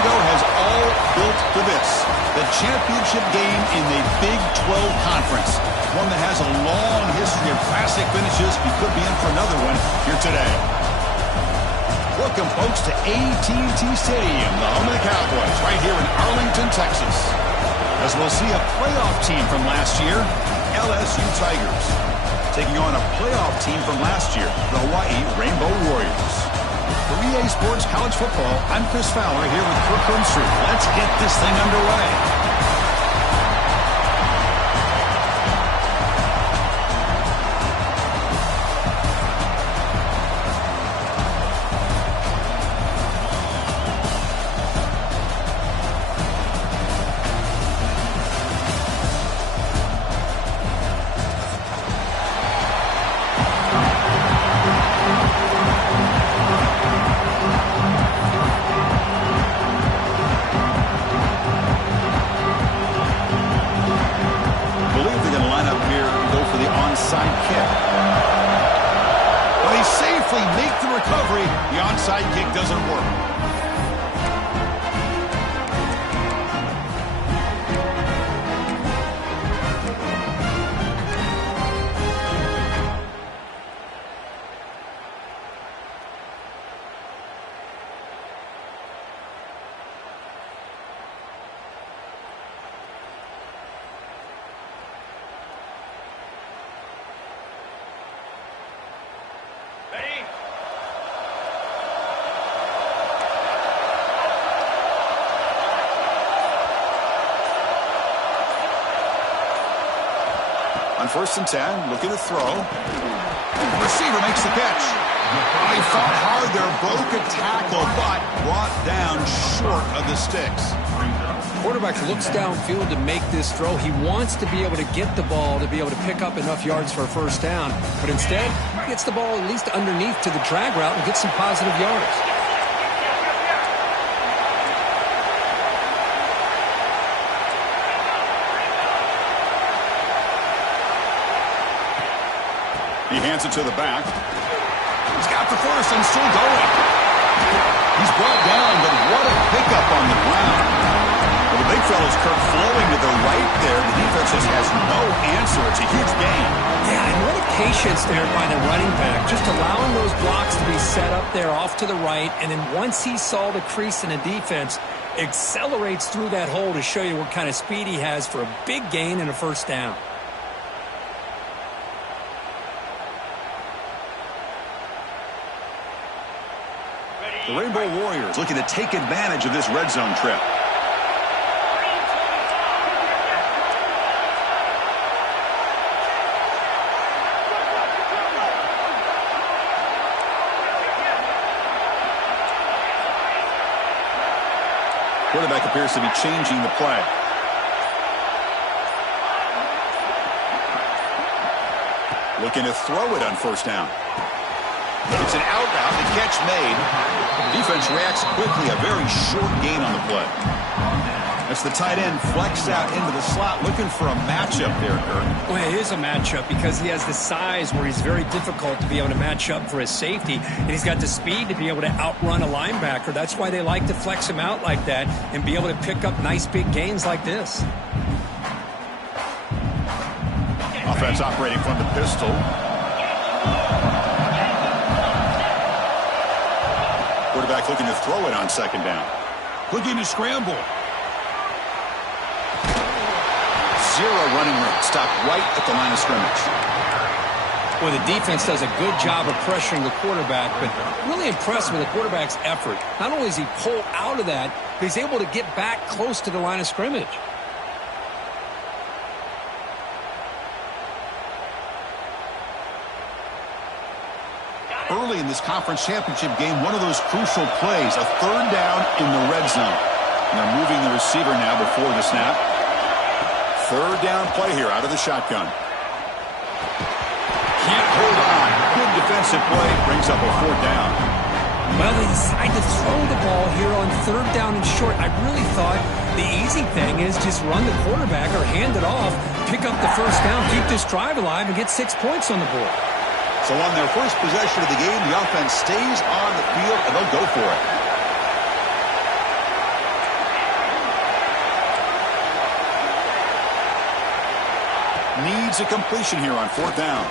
ago has all built to this. The championship game in the Big 12 Conference. One that has a long history of classic finishes. We could be in for another one here today. Welcome, folks, to AT&T Stadium, the home of the Cowboys, right here in Arlington, Texas. As we'll see a playoff team from last year, LSU Tigers, taking on a playoff team from last year, the Hawaii Rainbow Warriors. For EA Sports College Football, I'm Chris Fowler here with Kirk Hermstreet. Let's get this thing underway. On 1st and 10, looking to throw. Receiver makes the catch. He fought hard there, broke a tackle, but brought down short of the sticks. Quarterback looks downfield to make this throw. He wants to be able to get the ball to be able to pick up enough yards for a first down. But instead, he gets the ball at least underneath to the drag route and gets some positive yards. He hands it to the back. He's got the first and still going. He's brought down, but what a pickup on the ground. Well, the big fella's Kirk flowing to the right there. The defense just has no answer. It's a huge gain. Yeah, and what a patience there by the running back. Just allowing those blocks to be set up there off to the right. And then once he saw the crease in the defense, accelerates through that hole to show you what kind of speed he has for a big gain and a first down. The Rainbow Warriors looking to take advantage of this red zone trip. Quarterback appears to be changing the play. Looking to throw it on 1st down. It's an out route, the catch made. Defense reacts quickly, a very short gain on the play. That's the tight end flexed out into the slot, looking for a matchup there, Kirk. Well, it is a matchup because he has the size where he's very difficult to be able to match up for his safety, and he's got the speed to be able to outrun a linebacker. That's why they like to flex him out like that and be able to pick up nice big gains like this. Offense operating from the pistol. Quarterback looking to throw it on 2nd down. Looking to scramble. Zero running room. Stopped right at the line of scrimmage. Well, the defense does a good job of pressuring the quarterback, but really impressed with the quarterback's effort. Not only does he pull out of that, but he's able to get back close to the line of scrimmage. Early in this conference championship game, one of those crucial plays, a 3rd down in the red zone. And they're moving the receiver now before the snap. 3rd down play here out of the shotgun. Can't hold on. Good defensive play. Brings up a 4th down. Well, they decide to throw the ball here on 3rd down and short. I really thought the easy thing is just run the quarterback or hand it off, pick up the first down, keep this drive alive, and get 6 points on the board. So on their first possession of the game, the offense stays on the field, and they'll go for it. needs a completion here on 4th down.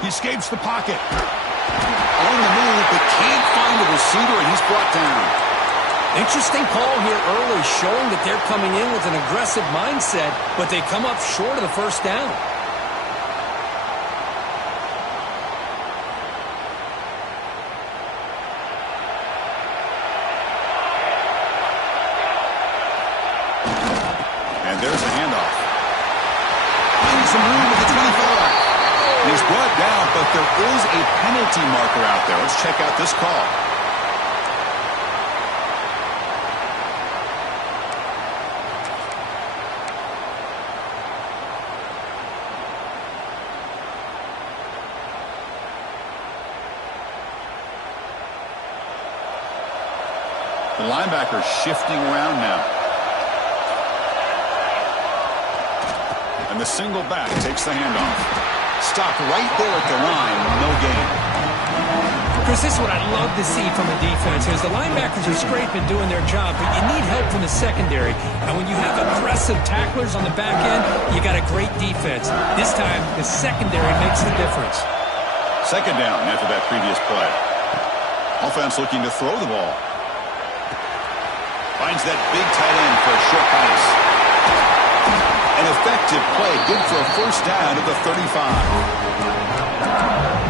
He escapes the pocket. On the move, but can't find the receiver, and he's brought down. Interesting call here early, showing that they're coming in with an aggressive mindset, but they come up short of the first down. And there's a handoff. Finding some room at the 25. He's brought down, but there is a penalty marker out there. Let's check out this call. The linebacker shifting around now. And the single back takes the handoff. Stopped right there at the line, no gain. Chris, this is what I'd love to see from a defense. As the linebackers are scraping, doing their job, but you need help from the secondary. And when you have aggressive tacklers on the back end, you got a great defense. This time, the secondary makes the difference. 2nd down after that previous play. Offense looking to throw the ball. Finds that big tight end for a short pass. An effective play, good for a first down at the 35.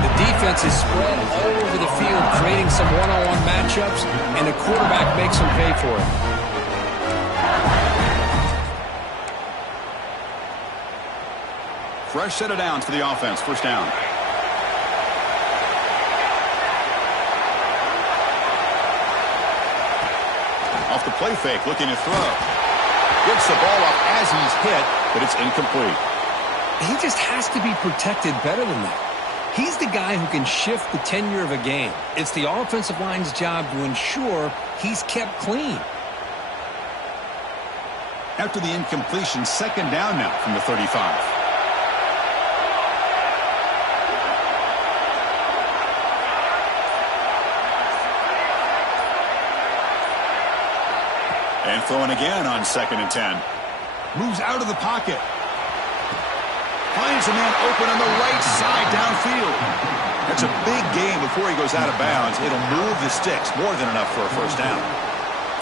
The defense is spread all over the field, creating some one-on-one matchups, and the quarterback makes them pay for it. Fresh set of downs for the offense, first down. Off the play fake, looking to throw. Gets the ball up as he's hit, but it's incomplete. He just has to be protected better than that. He's the guy who can shift the tenure of a game. It's the offensive line's job to ensure he's kept clean. After the incompletion, 2nd down now from the 35. And throwing again on 2nd and 10. Moves out of the pocket. Finds a man open on the right side downfield. That's a big gain before he goes out of bounds. It'll move the sticks, more than enough for a first down.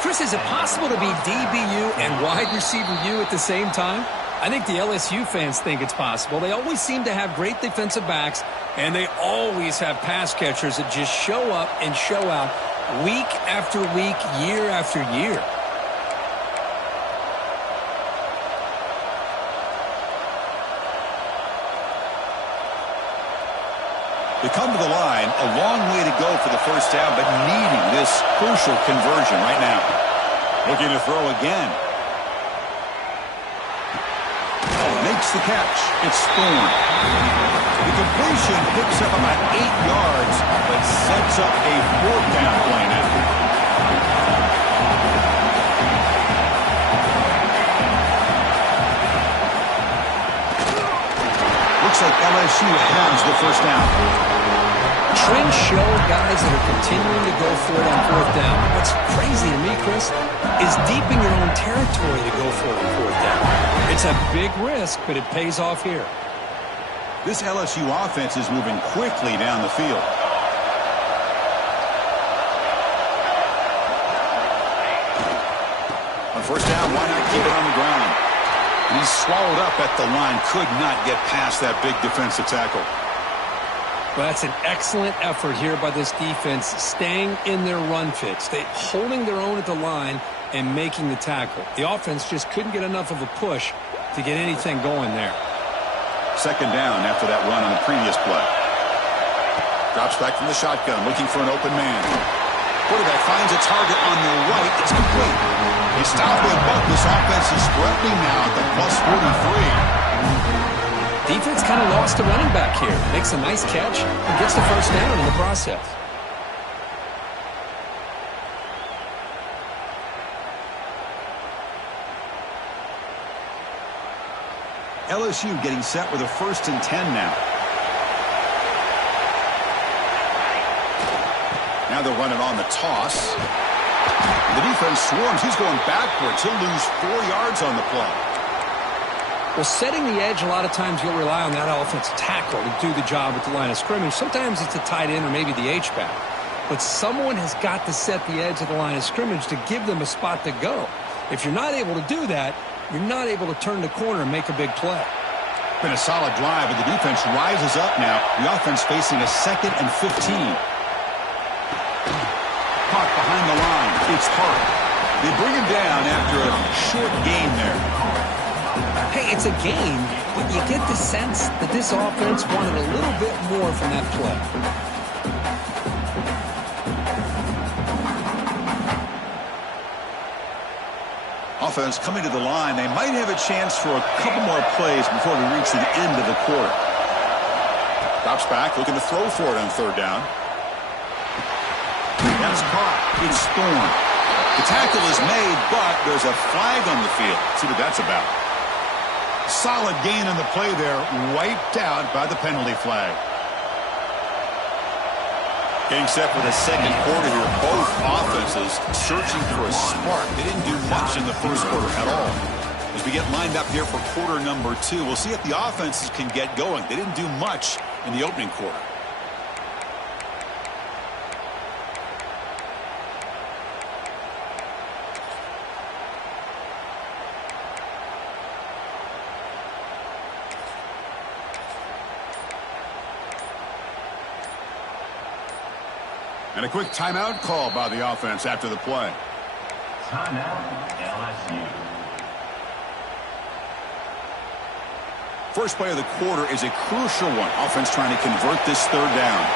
Chris, is it possible to be DBU and wide receiver U at the same time? I think the LSU fans think it's possible. They always seem to have great defensive backs, and they always have pass catchers that just show up and show out week after week, year after year. They come to the line, a long way to go for the first down, but needing this crucial conversion right now. Looking to throw again. Makes the catch. It's Thorne. The completion picks up about 8 yards, but sets up a 4th down play now. Looks like LSU has the first down. Trends show guys that are continuing to go for it on 4th down. What's crazy to me, Chris, is deep in your own territory to go for it on 4th down. It's a big risk, but it pays off here. This LSU offense is moving quickly down the field. On first down, why not keep it on the ground? He's swallowed up at the line, could not get past that big defensive tackle. Well, that's an excellent effort here by this defense, staying in their run fits. They holding their own at the line and making the tackle. The offense just couldn't get enough of a push to get anything going there. 2nd down after that run on the previous play. Drops back from the shotgun, looking for an open man. Quarterback finds a target on the right. It's complete. They stop with both. This offense is threatening now at the plus 43. Defense kind of lost the running back here. Makes a nice catch and gets the first down in the process. LSU getting set with a 1st and 10 now. Now they're running on the toss. The defense swarms. He's going backwards. He'll lose 4 yards on the play. Well, setting the edge, a lot of times you'll rely on that offensive tackle to do the job at the line of scrimmage. Sometimes it's a tight end or maybe the H-back. But someone has got to set the edge of the line of scrimmage to give them a spot to go. If you're not able to do that, you're not able to turn the corner and make a big play. Been a solid drive, but the defense rises up now. The offense facing a 2nd and 15. Caught behind the line. It's Hart. They bring him down after a short gain there. Hey, it's a game, but you get the sense that this offense wanted a little bit more from that play. Offense coming to the line. They might have a chance for a couple more plays before we reach the end of the quarter. Drops back, looking to throw for it on 3rd down. That's caught. It's Thorne. The tackle is made, but there's a flag on the field. Let's see what that's about. Solid gain on the play there, wiped out by the penalty flag. Getting set for the 2nd quarter here. Both offenses searching for a spark. They didn't do much in the 1st quarter at all. As we get lined up here for quarter number 2, we'll see if the offenses can get going. They didn't do much in the opening quarter. And a quick timeout call by the offense after the play. Timeout, LSU. First play of the quarter is a crucial one. Offense trying to convert this 3rd down.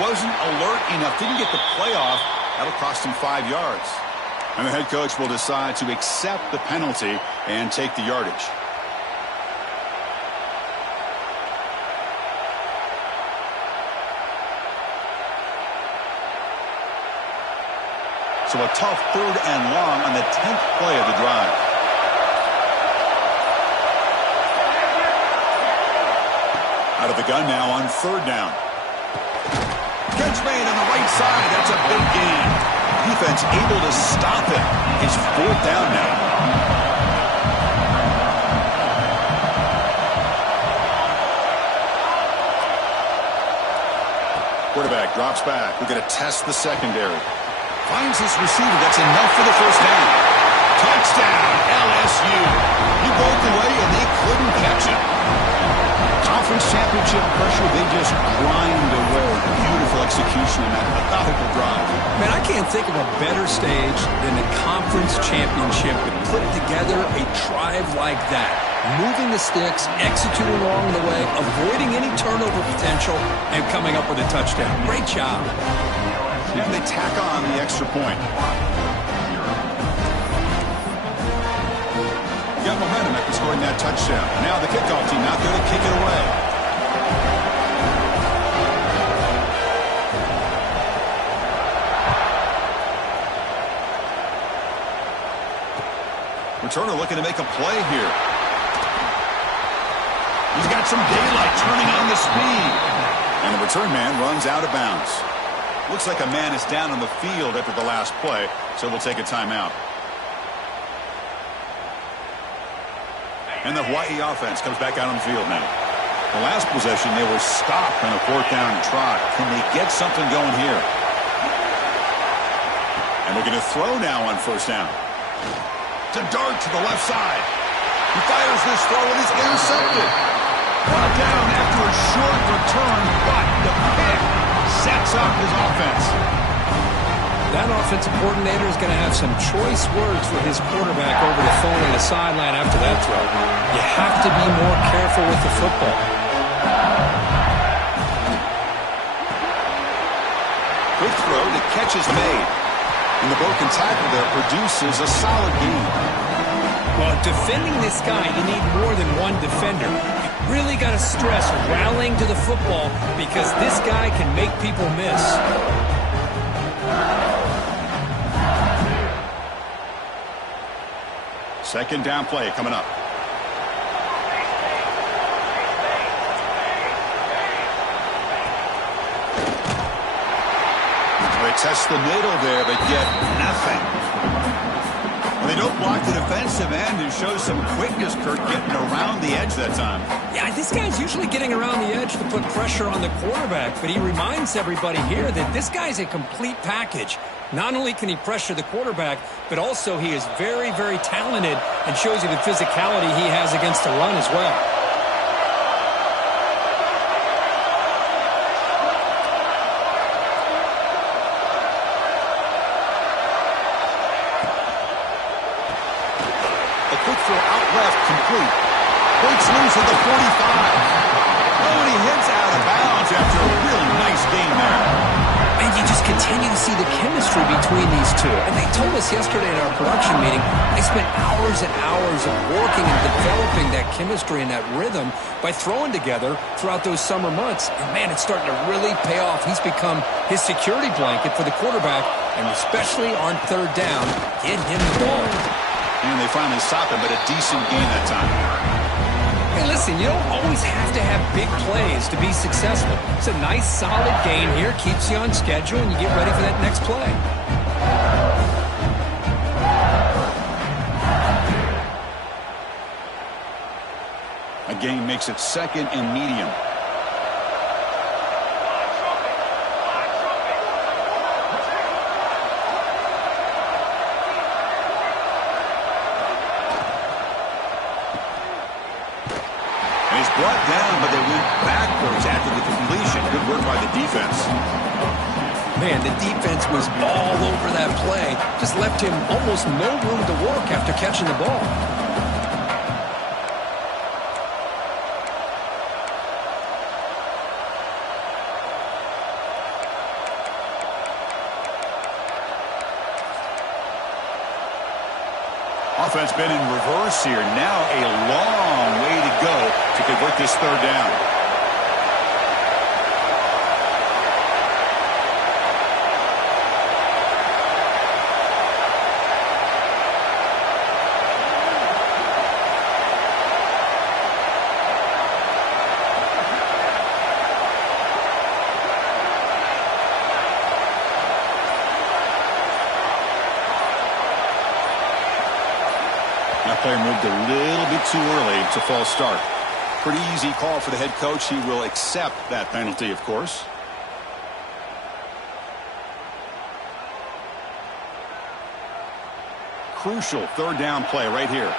Wasn't alert enough, didn't get the play off. That'll cost him 5 yards. And the head coach will decide to accept the penalty and take the yardage. So a tough 3rd and long on the 10th play of the drive. Out of the gun now on 3rd down. Catch made on the right side. That's a big gain. Defense able to stop it. It's 4th down now. Quarterback drops back. We're going to test the secondary. Finds his receiver. That's enough for the 1st down. Touchdown, LSU. He broke away and they couldn't catch it. Conference championship pressure, they just grind away. Beautiful execution in that methodical drive. Man, I can't think of a better stage than the conference championship to put together a drive like that. Moving the sticks, executing along the way, avoiding any turnover potential, and coming up with a touchdown. Great job. And they tack on the extra point. Got momentum after scoring that touchdown. Now the kickoff team out there to kick it away. Returner looking to make a play here. He's got some daylight turning on the speed. And the return man runs out of bounds. Looks like a man is down on the field after the last play, so we'll take a timeout. And the Hawaii offense comes back out on the field now. The last possession, they were stopped on a 4th down try. Can they get something going here? And they're going to throw now on 1st down. To dart to the left side. He fires this throw and it's intercepted. Brought down after a short return, but the pick sets up his offense. That offensive coordinator is going to have some choice words for his quarterback over the phone on the sideline after that throw. You have to be more careful with the football. Good throw, the catch is made. And the broken tackle there produces a solid gain. Well, defending this guy, you need more than one defender. You really got to stress rallying to the football because this guy can make people miss. Second down play coming up. They test the middle there, but get nothing. They don't block the defensive end and show some quickness, Kurt, getting around the edge that time. Yeah, this guy's usually getting around the edge to put pressure on the quarterback, but he reminds everybody here that this guy's a complete package. Not only can he pressure the quarterback, but also he is very, very talented and shows you the physicality he has against the run as well. Complete. Breaks loose at the 45. Oh, and he hits out of bounds after a really nice game there. And you just continue to see the chemistry between these two. And they told us yesterday at our production meeting, they spent hours and hours of working and developing that chemistry and that rhythm by throwing together throughout those summer months. And, man, it's starting to really pay off. He's become his security blanket for the quarterback, and especially on third down, get him the ball. And they finally stop him, but a decent game that time. Hey, listen, you don't always have to have big plays to be successful. It's a nice, solid game here, keeps you on schedule, and you get ready for that next play. A game makes it second and medium. Brought down, but they went backwards after the completion. Good work by the defense. Man, the defense was all over that play. Just left him almost no room to work after catching the ball. Offense been in reverse here. Now a long way to go to convert this third down. That player moved a little bit too early. It's a false start. Pretty easy call for the head coach. He will accept that penalty, of course. Crucial third down play right here.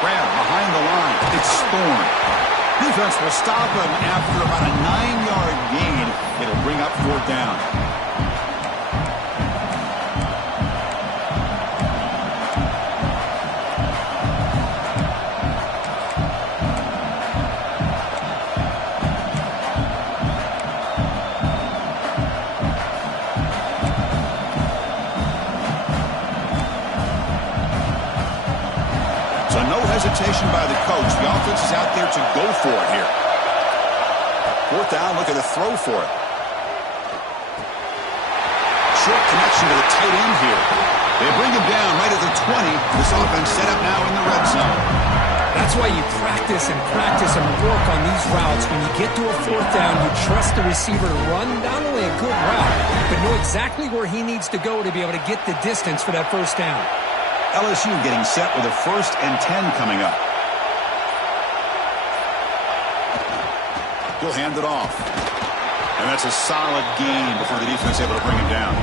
Grab behind the line. It's Thorne. Defense will stop him after about a 9-yard gain. It'll bring up fourth down. So no hesitation by the coach. The offense is out there to go for it here. Fourth down, look at the throw for it. Short connection to the tight end here. They bring him down right at the 20. This offense set up now in the red zone. That's why you practice and work on these routes. When you get to a fourth down, you trust the receiver to run not only a good route, but know exactly where he needs to go to be able to get the distance for that first down. LSU getting set with a 1st and 10 coming up. He'll hand it off. And that's a solid gain before the defense is able to bring him down.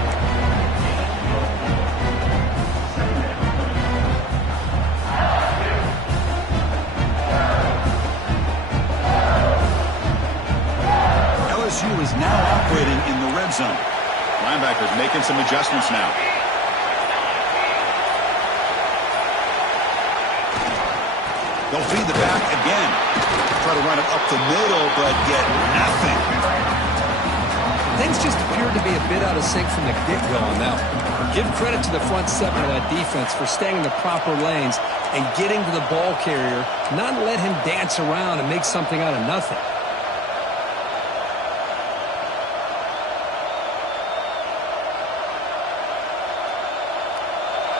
LSU is now operating in the red zone. Linebackers making some adjustments now. They'll feed the back again. Try to run it up the middle, but get nothing. Things just appeared to be a bit out of sync from the get-go on that one. Give credit to the front seven of that defense for staying in the proper lanes and getting to the ball carrier, not let him dance around and make something out of nothing.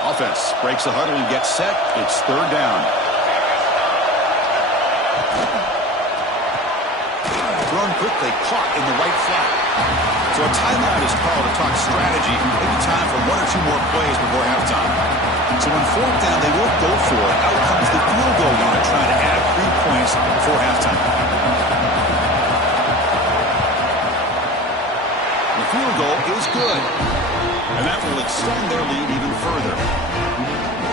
Offense breaks the huddle and gets set. It's third down. Thrown quickly, caught in the right flat. So a timeout is called to talk strategy. Maybe time for one or two more plays before halftime. So on fourth down, they won't go for it. Out comes the field goal unit trying to add 3 points before halftime. The field goal is good. And that will extend their lead even further.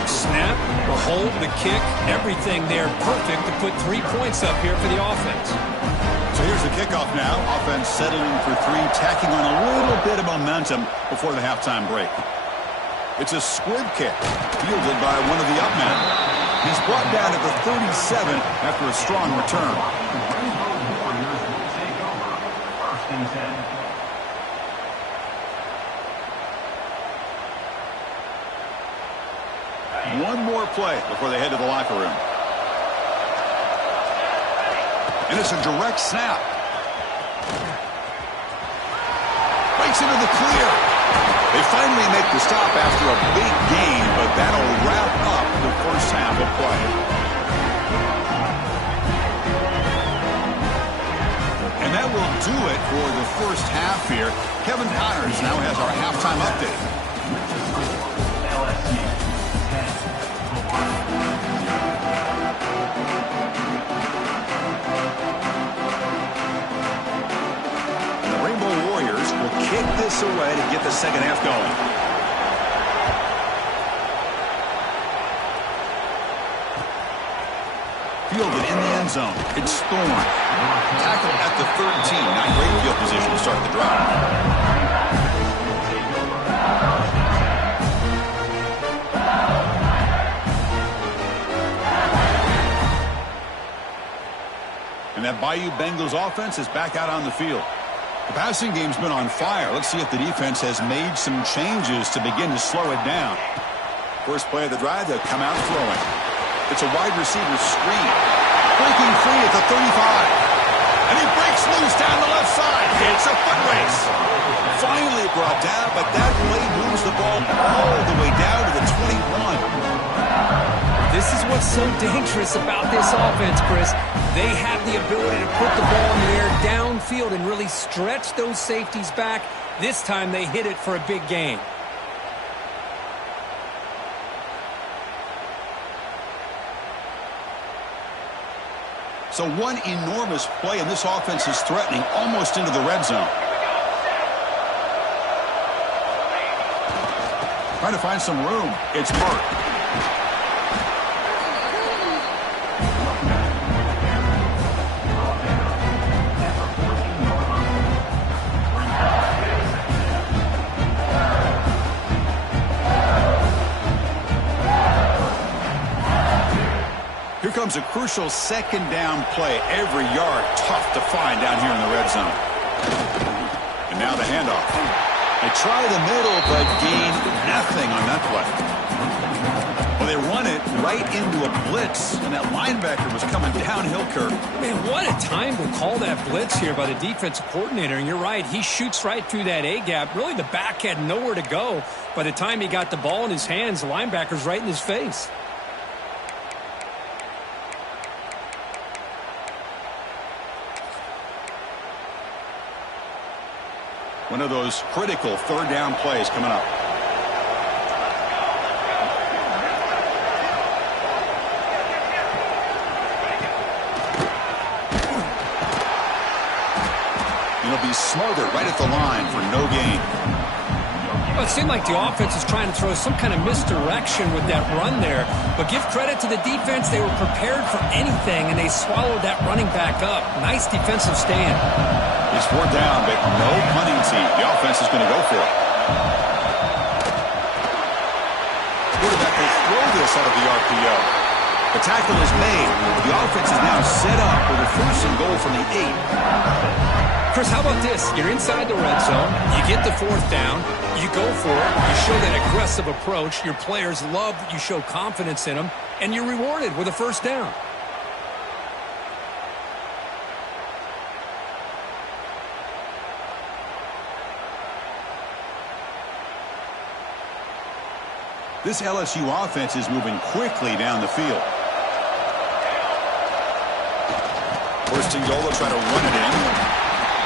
Snap, the hold, the kick, everything there perfect to put 3 points up here for the offense. So here's the kickoff now. Offense settling for 3, tacking on a little bit of momentum before the halftime break. It's a squib kick, fielded by one of the up men. He's brought down at the 37 after a strong return. First and 10. One more play before they head to the locker room. And it's a direct snap. Breaks into the clear. They finally make the stop after a big gain, but that'll wrap up the first half of play. And that will do it for the first half here. Kevin Connors now has our halftime update. Kick this away to get the second half going. Fielded in the end zone. It's Thorne. Tackled at the 13. Not great field position to start the drive. And that Bayou Bengals offense is back out on the field. The passing game's been on fire. Let's see if the defense has made some changes to begin to slow it down. First play of the drive, they'll come out throwing. It's a wide receiver screen. Breaking free at the 35. And he breaks loose down the left side. It's a foot race. Finally brought down, but that play moves the ball all the way down to the 21. This is what's so dangerous about this offense, Chris. They have the ability to put the ball in the air downfield and really stretch those safeties back. This time they hit it for a big gain. So one enormous play, and this offense is threatening almost into the red zone. Trying to find some room. It's Hart. Here comes a crucial second down play. Every yard tough to find down here in the red zone. And now the handoff. They try the middle, but gain nothing on that play. Well, they run it right into a blitz, and that linebacker was coming downhill, Kirk. Man, what a time to call that blitz here by the defensive coordinator. And you're right, he shoots right through that A-gap. Really, the back had nowhere to go. By the time he got the ball in his hands, the linebacker's right in his face. One of those critical third down plays coming up. It'll be smothered right at the line for no gain. Well, it seemed like the offense is trying to throw some kind of misdirection with that run there. But give credit to the defense. They were prepared for anything, and they swallowed that running back up. Nice defensive stand. It's fourth down, but no punting team. The offense is going to go for it. Quarterback will throw this out of the RPO. The tackle is made. The offense is now set up with a first and goal from the 8. Chris, how about this? You're inside the red zone. You get the fourth down. You go for it. You show that aggressive approach. Your players love that you show confidence in them. And you're rewarded with a first down. This LSU offense is moving quickly down the field. First and goal, they'll try to run it in.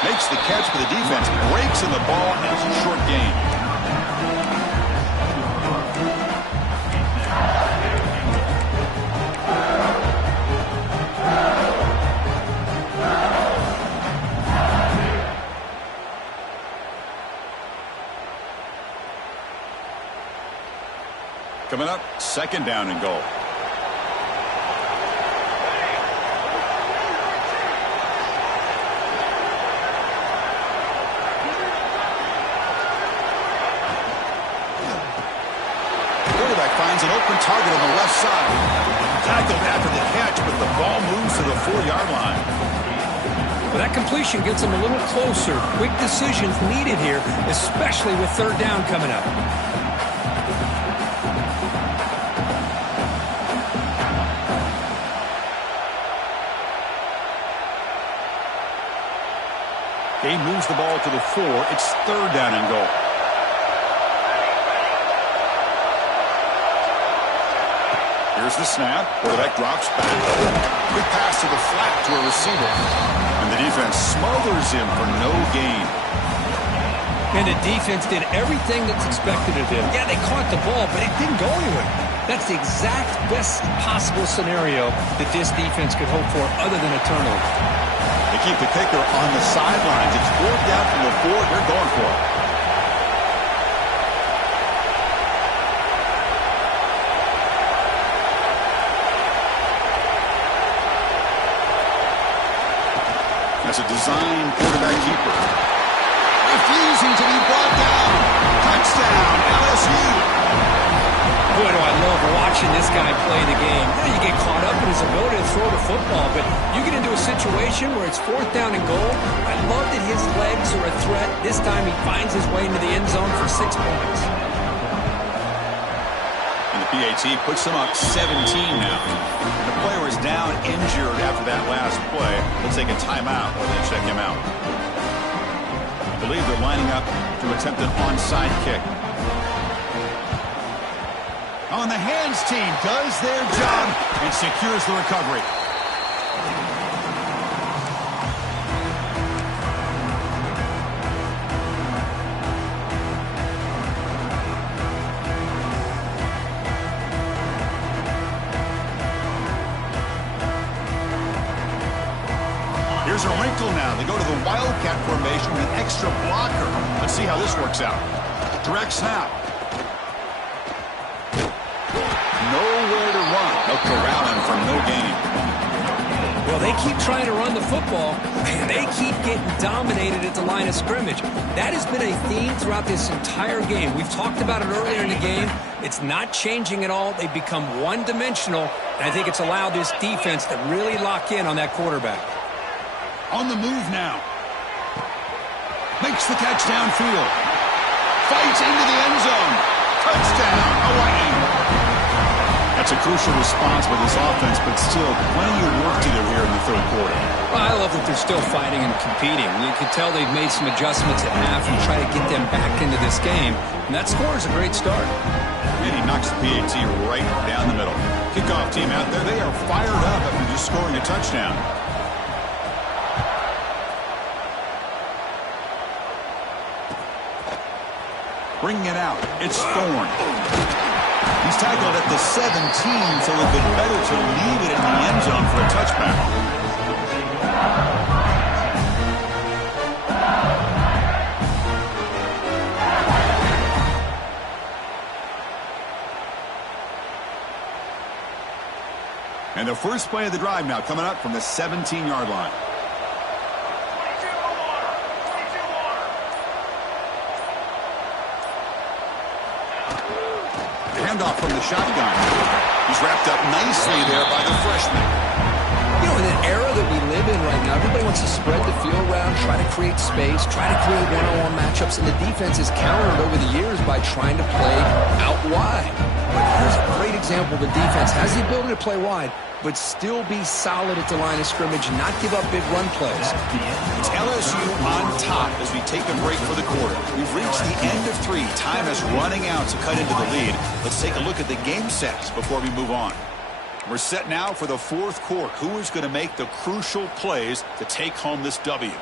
Makes the catch, but the defense breaks in the ball, and it's a short gain. Coming up, second down and goal. Quarterback finds an open target on the left side. Tackled after the catch, but the ball moves to the 4-yard line. Well, that completion gets him a little closer. Quick decisions needed here, especially with third down coming up. He moves the ball to the 4. It's third down and goal. Here's the snap. Quarterback drops back. Quick pass to the flat to a receiver. And the defense smothers him for no gain. And the defense did everything that's expected of them. Yeah, they caught the ball, but it didn't go anywhere. That's the exact best possible scenario that this defense could hope for other than a turnover. They keep the kicker on the sidelines. It's fourth down from the 4. They're going for it. That's a design quarterback keeper. Refusing to be brought down. Touchdown, LSU. Boy, do I love watching this guy play the game. You get caught up in his ability to throw the football, but you get into a situation where it's fourth down and goal. I love that his legs are a threat. This time he finds his way into the end zone for 6 points. And the PAT puts them up 17 now. And the player is down injured after that last play. They'll take a timeout or they check him out. I believe they're lining up to attempt an onside kick. On the hands team does their job and secures the recovery. Here's a wrinkle now. They go to the Wildcat formation with an extra blocker. Let's see how this works out. Direct snap. Nowhere to run. They'll corral him for no gain. Well, they keep trying to run the football, and they keep getting dominated at the line of scrimmage. That has been a theme throughout this entire game. We've talked about it earlier in the game. It's not changing at all. They've become one-dimensional, and I think it's allowed this defense to really lock in on that quarterback. On the move now. Makes the catch downfield. Fights into the end zone. Touchdown, Hawaii. That's a crucial response by this offense, but still plenty of work to do here in the third quarter. Well, I love that they're still fighting and competing. You can tell they've made some adjustments at half and try to get them back into this game. And that score is a great start. And he knocks the PAT right down the middle. Kickoff team out there, they are fired up after just scoring a touchdown. Bringing it out, it's Thorne. He's tackled at the 17, so it would be better to leave it in the end zone for a touchback. And the first play of the drive now coming up from the 17-yard line. Handoff from the shotgun. He's wrapped up nicely there by the freshman. You know, in an era that we live in right now, everybody wants to spread the field around, try to create space, try to create one-on-one matchups, and the defense is countered over the years by trying to play out wide. But here's a great example, the defense has the ability to play wide, but still be solid at the line of scrimmage, not give up big run plays. It's LSU on top as we take a break for the quarter. We've reached the end of 3. Time is running out to cut into the lead. Let's take a look at the game sets before we move on. We're set now for the 4th quarter. Who is going to make the crucial plays to take home this W?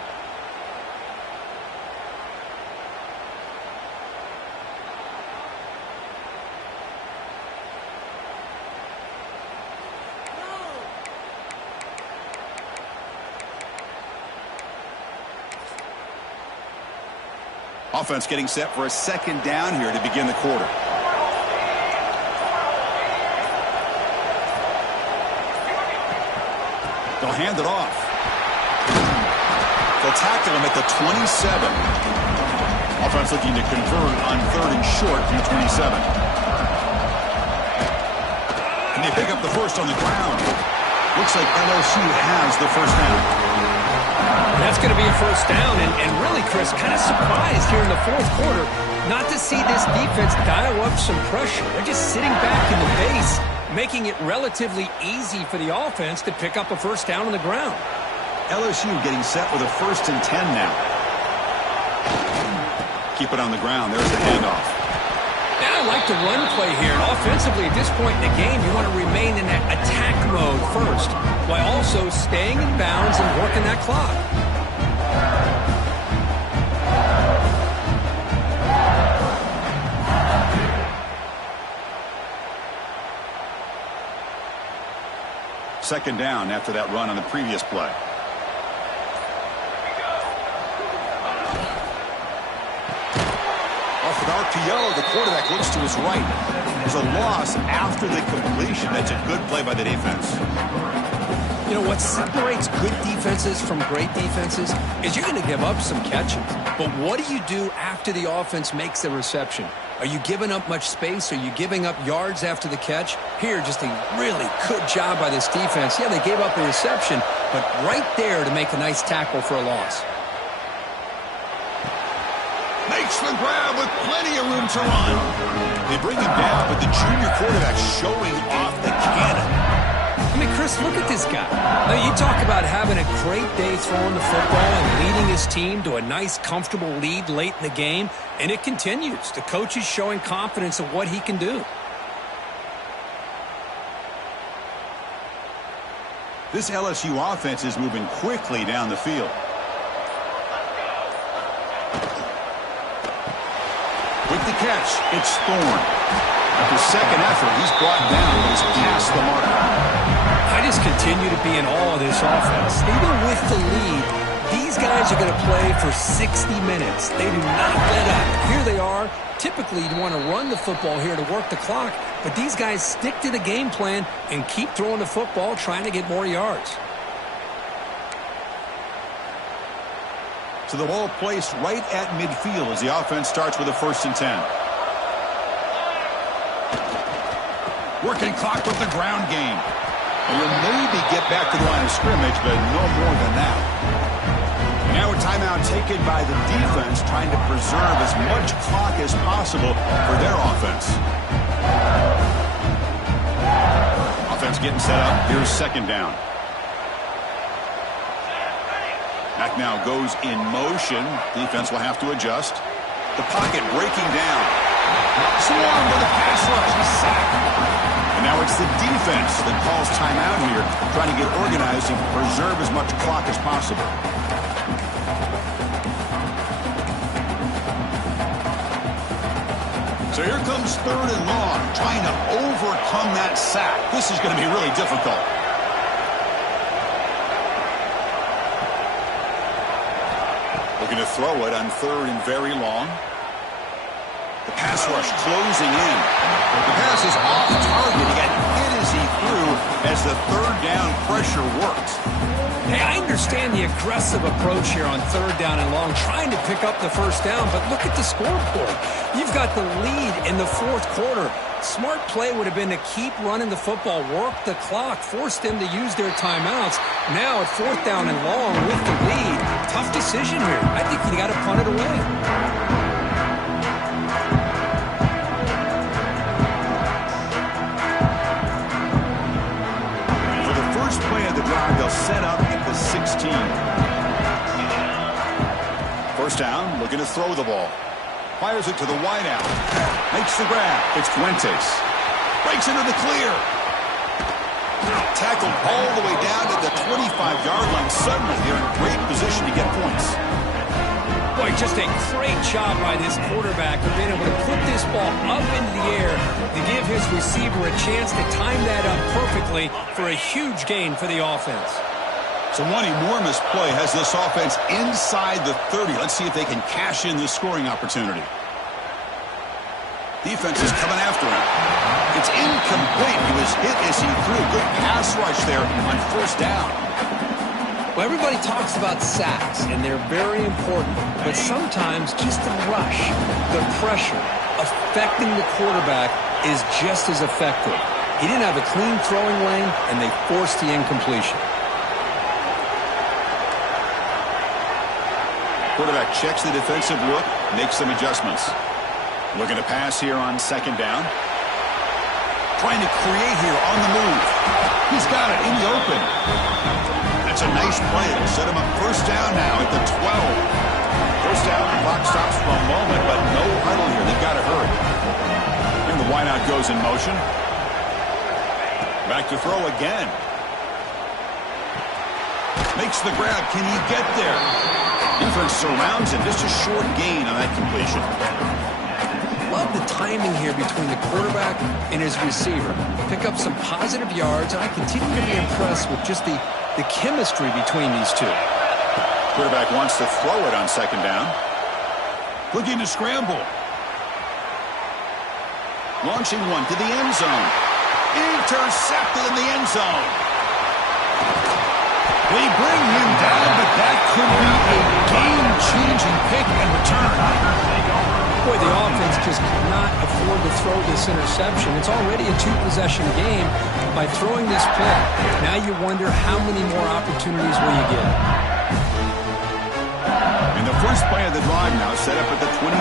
Offense getting set for a 2nd down here to begin the quarter. They'll hand it off. They'll tackle him at the 27. Offense looking to convert on 3rd and short from the 27. And they pick up the first on the ground. Looks like LSU has the first down. That's going to be a first down, and really, Chris, kind of surprised here in the 4th quarter not to see this defense dial up some pressure. They're just sitting back in the base, making it relatively easy for the offense to pick up a first down on the ground. LSU getting set with a 1st and 10 now. Keep it on the ground. There's the handoff. Now I like the run play here. And offensively, at this point in the game, you want to remain in that attack mode first, while also staying in bounds and working that clock. Second down after that run on the previous play. Off with RPO, the quarterback looks to his right. There's a loss after the completion. That's a good play by the defense. You know, what separates good defenses from great defenses is you're going to give up some catches. But what do you do after the offense makes the reception? Are you giving up much space? Are you giving up yards after the catch? Here, just a really good job by this defense. Yeah, they gave up a reception, but right there to make a nice tackle for a loss. Makes the grab with plenty of room to run. They bring him down, but the junior quarterback showing off the cannon. I mean, Chris, look at this guy. Now, you talk about having a great day throwing the football and leading his team to a nice, comfortable lead late in the game, and it continues. The coach is showing confidence of what he can do. This LSU offense is moving quickly down the field. With the catch, it's Thorne. After second effort, he's brought down, but he's past the mark. I just continue to be in awe of this offense. Even with the lead, these guys are going to play for 60 minutes. They do not let up. Here they are. Typically, you want to run the football here to work the clock, but these guys stick to the game plan and keep throwing the football, trying to get more yards. So the ball placed right at midfield as the offense starts with a 1st and 10. Working clock with the ground game. And will maybe get back to the line of scrimmage, but no more than that. Now a timeout taken by the defense, trying to preserve as much clock as possible for their offense. Offense getting set up. Here's 2nd down. Back now goes in motion. Defense will have to adjust. The pocket breaking down. Swarm with a pass rush. He's sacked. And now it's the defense that calls timeout here, trying to get organized and preserve as much clock as possible. So here comes 3rd and long, trying to overcome that sack. This is going to be really difficult. Looking to throw it on 3rd and very long. The pass rush closing in. The pass is off target. He got hit as he threw as the 3rd down pressure worked. Hey, I understand the aggressive approach here on 3rd down and long, trying to pick up the first down, but look at the scoreboard. You've got the lead in the 4th quarter. Smart play would have been to keep running the football, work the clock, force them to use their timeouts. Now at 4th down and long with the lead, tough decision here. I think you got to punt it away. his team. First down, looking to throw the ball. Fires it to the wideout. Makes the grab. It's Fuentes. Breaks into the clear. Tackled all the way down to the 25-yard line. Suddenly, they're in great position to get points. Boy, just a great job by this quarterback of being able to put this ball up into the air to give his receiver a chance to time that up perfectly for a huge gain for the offense. So one enormous play has this offense inside the 30. Let's see if they can cash in this scoring opportunity. Defense is coming after him. It's incomplete. He was hit as he threw. Good pass rush there on first down. Well, everybody talks about sacks, and they're very important. But sometimes just the rush, the pressure, affecting the quarterback is just as effective. He didn't have a clean throwing lane, and they forced the incompletion. Quarterback checks the defensive look, makes some adjustments. Looking to pass here on second down. Trying to create here on the move. He's got it in the open. That's a nice play. It'll set him up first down now at the 12. First down, the clock stops for a moment, but no huddle here. They've got to hurry. And the wideout goes in motion. Back to throw again. Makes the grab. Can he get there? Defense surrounds him. Just a short gain on that completion. Love the timing here between the quarterback and his receiver. Pick up some positive yards, and I continue to be impressed with just the chemistry between these two. Quarterback wants to throw it on second down. Looking to scramble. Launching one to the end zone. Intercepted in the end zone. They bring him down, but that could be a game-changing pick and return. Boy, the offense just cannot afford to throw this interception. It's already a two-possession game. By throwing this pick, now you wonder how many more opportunities will you get. And the first play of the drive now set up at the 20.